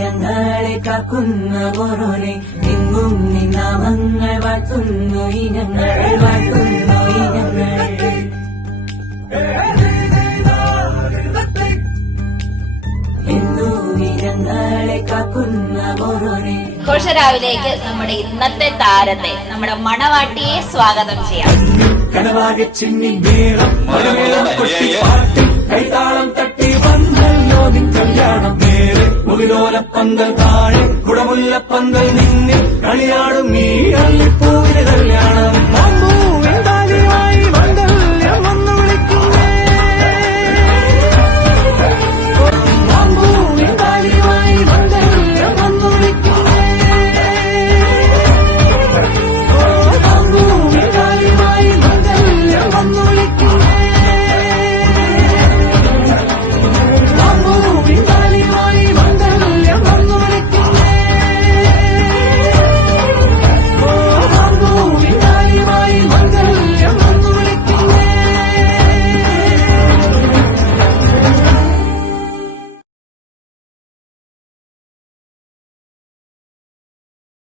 ഞങ്ങളെ കാക്കുന്ന ഓരോരെ എങ്ങും നിന്നാമങ്ങൾ വാഴ്ത്തുന്നു ഇനങ്ങൾ വാഴ്ത്തുന്നു ഇനങ്ങൾ ഞങ്ങളെ കാക്കുന്ന ഓരോരെ. ഘോഷരാവിലേക്ക് നമ്മുടെ ഇന്നത്തെ താരത്തെ, നമ്മുടെ മണവാട്ടിയെ സ്വാഗതം ചെയ്യാം. കടവാകെ ചിന്നി മേളം കൊട്ടി കൈതാളം തട്ടി വന്നല്ലോ നിൻ കല്യാണം നേരെ മുകിലോലപ്പന്തൽ താഴെ കുടമുല്ലപ്പന്തൽ നിന്നിൽ കളിയാടും ഈ അള്ളിപ്പൂവിന് കല്യാണം.